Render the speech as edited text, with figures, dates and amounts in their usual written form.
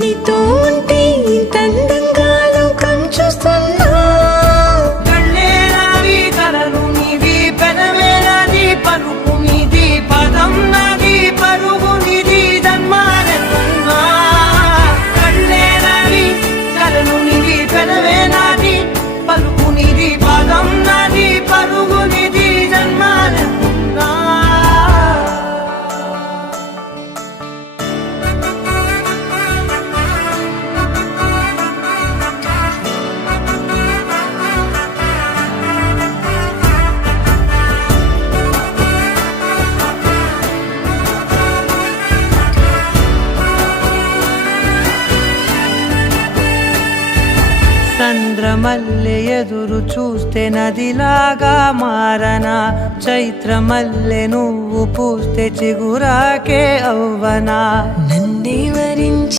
నీతో ఉంటే ఇంత అందంగా లోకం చూస్తున్నా. కళ్ళే నావి కలలు నీవి పెదవే నాది పలుకు నీది పదం నాది పరుగు నీది జన్మాలెన్నున్నా. కళ్ళే నావి కలలు నీవి పెదవే నాది పలుకు నీది పదం నాది పరుగు నీది జన్మాలెన్నున్నా. చంద్రమల్లె ఎదురు చూస్తే నదిలాగా మారనా, చైత్రమల్లె నువ్వు పూస్తే చిగురాకే అవ్వనా. నన్నే వరించి